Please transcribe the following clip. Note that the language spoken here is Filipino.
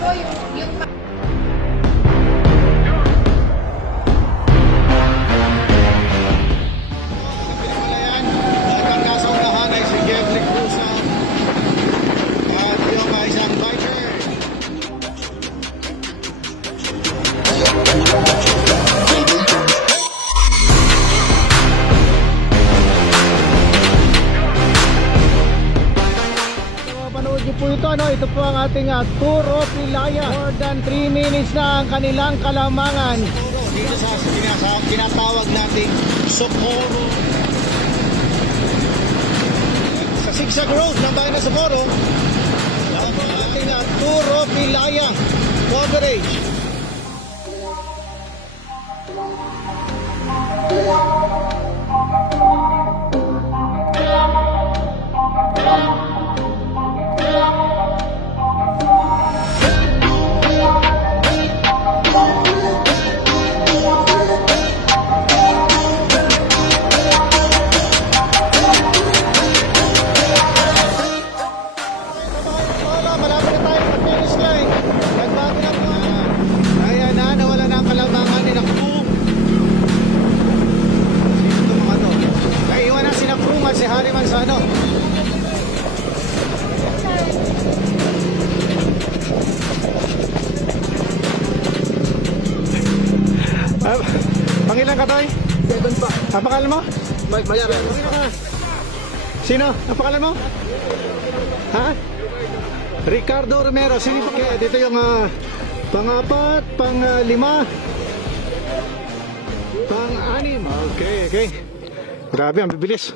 So, yung Pinamalayan, ang nasa unahan ay si Jeffrey Cruz at yung isang biker. Mapanood niyo po ito, ano? Ito po ang ating tour of Ilaya. More than 3 minutes na ang kanilang kalamangan. Dito sa tinatawag nating Socorro. Sa Sigsag Road ng bayan ng Socorro, ang ating tour of Ilaya coverage. Wala, malapit na tayo sa finish line. Nagbago na po. Ayan na, nawala na ang kalamangan ni Nakpung. Ito mga to. Naiiwan na si Nakpung at si Harry Manzano. Pangilan ka, Toy? 7 pa. Ang pangalan mo? Mayaran. Sino? Ang pangalan mo? Ha? Ricardo Romero. Sino po? Okay, dito yung pang-apat, pang-lima, pang-anim. Okay, okay. Grabe, ang bibilis.